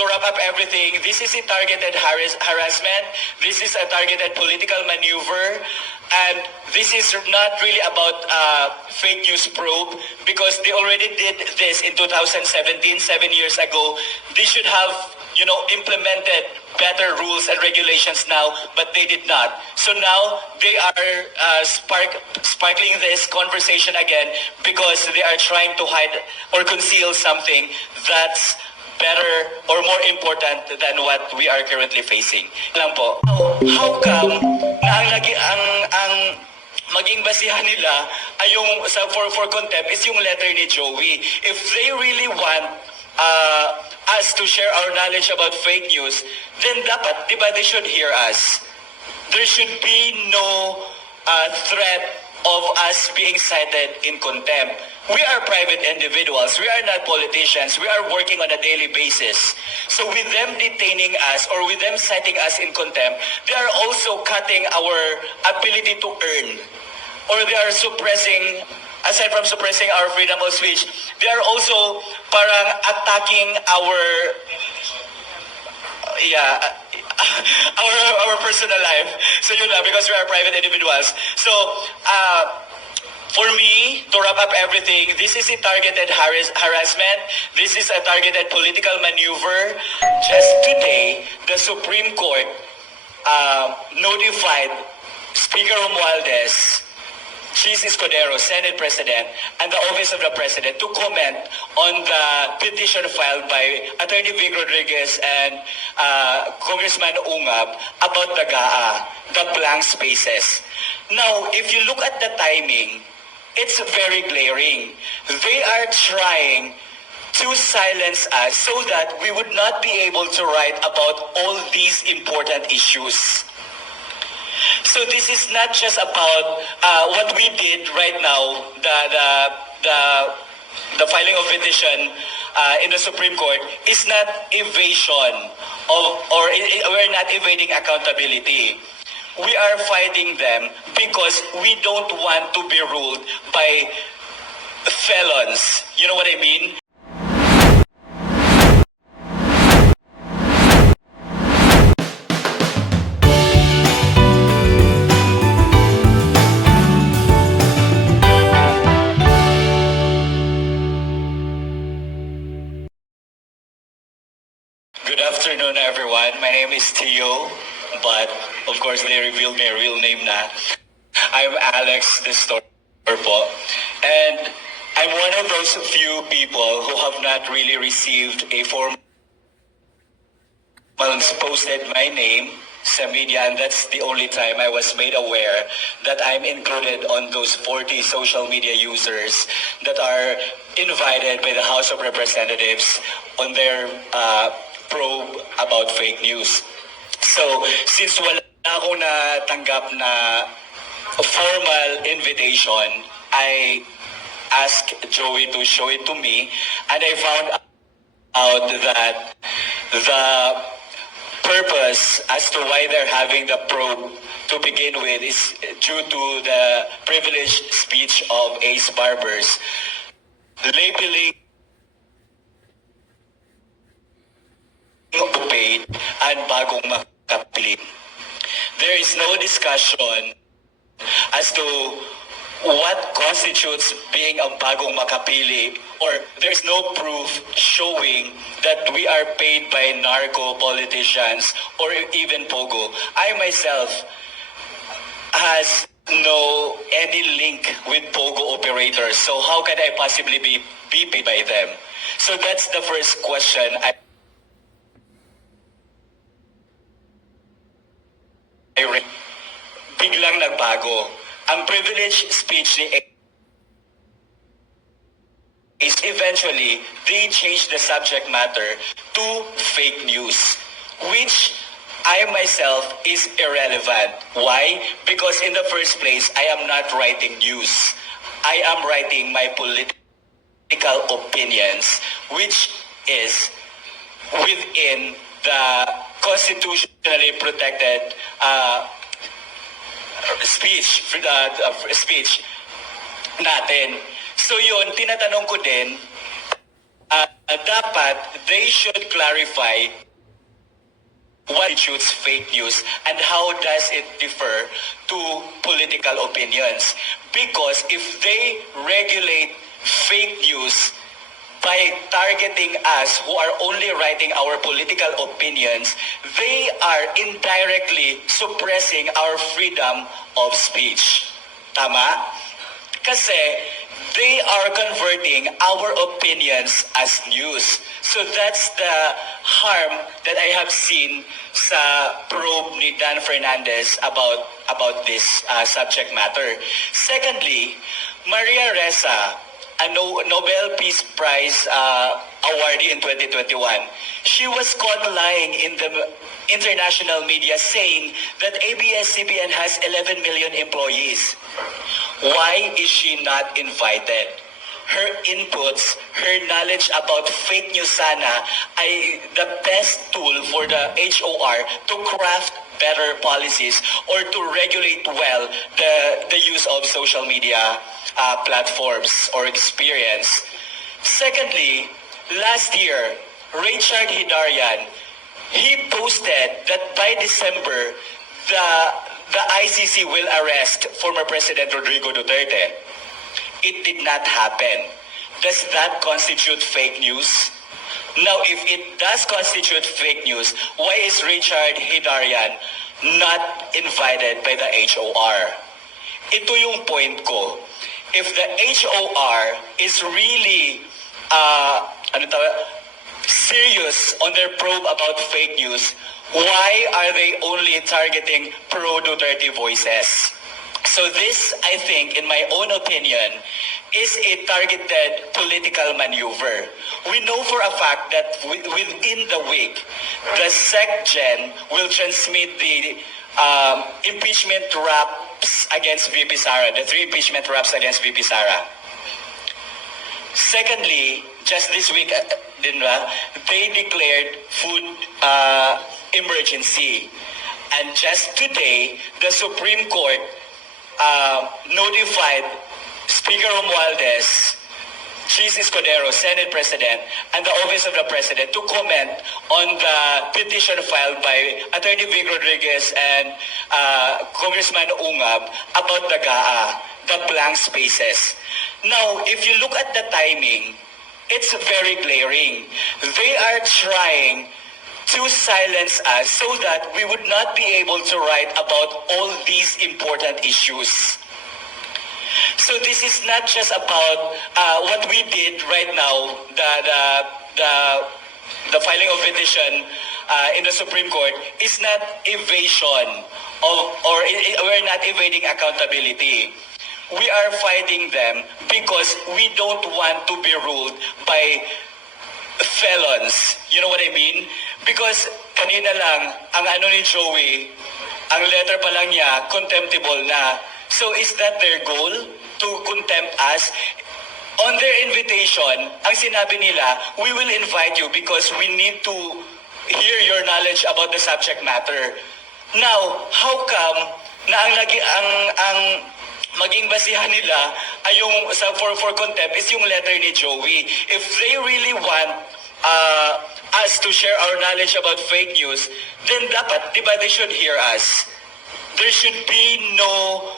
to wrap up everything, this is a targeted harassment. This is a targeted political maneuver. And this is not really about fake news probe because they already did this in 2017, 7 years ago. They should have, implemented better rules and regulations now, but they did not. So now they are sparkling this conversation again because they are trying to hide or conceal something that's better or more important than what we are currently facing. Lang po, how come na ang maging basihan nila ay yung for contempt is yung letter ni Joey. If they really want us to share our knowledge about fake news, then dapat, di ba, they should hear us. There should be no threat of us being cited in contempt. We are private individuals. We are not politicians. We are working on a daily basis. So with them detaining us or with them citing us in contempt, they are also cutting our ability to earn. Or they are suppressing, aside from suppressing our freedom of speech, they are also parang attacking our our personal life. So yun lang, because we are private individuals. So, for me, to wrap up everything, this is a targeted harassment. This is a targeted political maneuver. Just today, the Supreme Court notified Speaker Romualdez, Cheese Escudero, Senate President, and the Office of the President to comment on the petition filed by Attorney Vic Rodriguez and Congressman Ungab about the GAA, the blank spaces. Now, if you look at the timing, it's very glaring. They are trying to silence us so that we would not be able to write about all these important issues. So this is not just about what we did right now, the filing of petition in the Supreme Court is not evasion of, or we're not evading accountability. We are fighting them because we don't want to be ruled by felons. You know what I mean? Good afternoon, everyone. My name is Tio, but of course they revealed my real name na. I'm Alex Destor po. And I'm one of those few people who have not really received a formal posted my name sa media, and that's the only time I was made aware that I'm included on those 40 social media users that are invited by the House of Representatives on their probe about fake news. So, since wala akong natanggap na formal invitation, I asked Joey to show it to me, and I found out that the purpose as to why they're having the probe to begin with is due to the privileged speech of Ace Barbers, labeling paid and bagong makapili. There is no discussion as to what constitutes being a bagong makapili, or there's no proof showing that we are paid by narco politicians or even Pogo. I myself has no any link with Pogo operators, so how can I possibly be paid by them? So that's the first question. Biglang nagbago. Ang privileged speech ni is eventually they changed the subject matter to fake news, which I myself is irrelevant. Why? Because in the first place, I am not writing news. I am writing my political opinions, which is within the constitutionally protected speech natin. So yun, tinatanong ko din, dapat they should clarify what constitutes fake news and how does it differ to political opinions. Because if they regulate fake news by targeting us who are only writing our political opinions, they are indirectly suppressing our freedom of speech. Tama? Kasi they are converting our opinions as news. So that's the harm that I have seen sa probe ni Dan Fernandez about this subject matter. Secondly, Maria Ressa, a Nobel Peace Prize awardee in 2021, she was caught lying in the international media saying that ABS-CBN has 11 million employees. Why is she not invited? Her inputs, her knowledge about fake news sana ay the best tool for the HOR to craft better policies or to regulate well the use of social media platforms or experience. Secondly, last year, Richard Hidarian, he posted that by December, the ICC will arrest former President Rodrigo Duterte. It did not happen. Does that constitute fake news? Now, if it does constitute fake news, why is Richard Hidarian not invited by the HOR? Ito yung point ko. If the HOR is really serious on their probe about fake news, why are they only targeting pro-Duterte voices? So this, I think, in my own opinion, is a targeted political maneuver. We know for a fact that within the week, the SecGen will transmit the impeachment raps against VP Sara, the 3 impeachment raps against VP Sara. Secondly, just this week, they declared food emergency. And just today, the Supreme Court notified Speaker Romualdez, Chis Escudero, Senate President, and the Office of the President to comment on the petition filed by Attorney Vic Rodriguez and Congressman Ungab about the GAA, the blank spaces. Now, if you look at the timing, it's very glaring. They are trying to silence us so that we would not be able to write about all these important issues. So this is not just about what we did right now, the filing of petition in the Supreme Court is not evasion or we're not evading accountability. We are fighting them because we don't want to be ruled by felons. You know what I mean? Because kanina lang, ang ano ni Joey, ang letter pa lang niya, contemptible na. So is that their goal? To contempt us? On their invitation, ang sinabi nila, we will invite you because we need to hear your knowledge about the subject matter. Now, how come na ang maging basihan nila ay yung for contempt is yung letter ni Joey? If they really want us to share our knowledge about fake news, then dapat, di ba, they should hear us. There should be no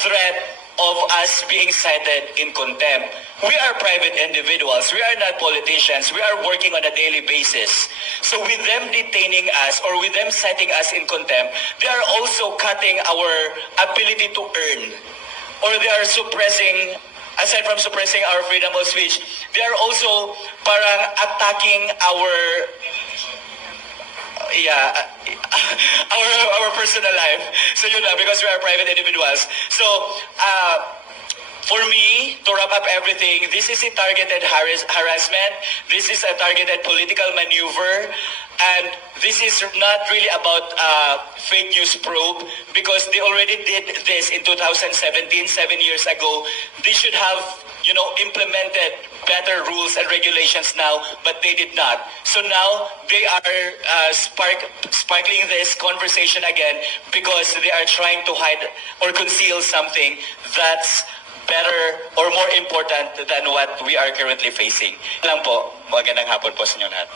threat of us being cited in contempt. We are private individuals. We are not politicians. We are working on a daily basis. So with them detaining us or with them citing us in contempt, they are also cutting our ability to earn. Or they are suppressing, aside from suppressing our freedom of speech, they are also parang attacking our our personal life. So yun na, because we are private individuals. So, for me, to wrap up everything, this is a targeted harassment. This is a targeted political maneuver. And this is not really about fake news probe because they already did this in 2017, 7 years ago. They should have, implemented better rules and regulations now, but they did not. So now they are sparkling this conversation again because they are trying to hide or conceal something that's better or more important than what we are currently facing. Lang po, magandang hapon po sa inyo lahat.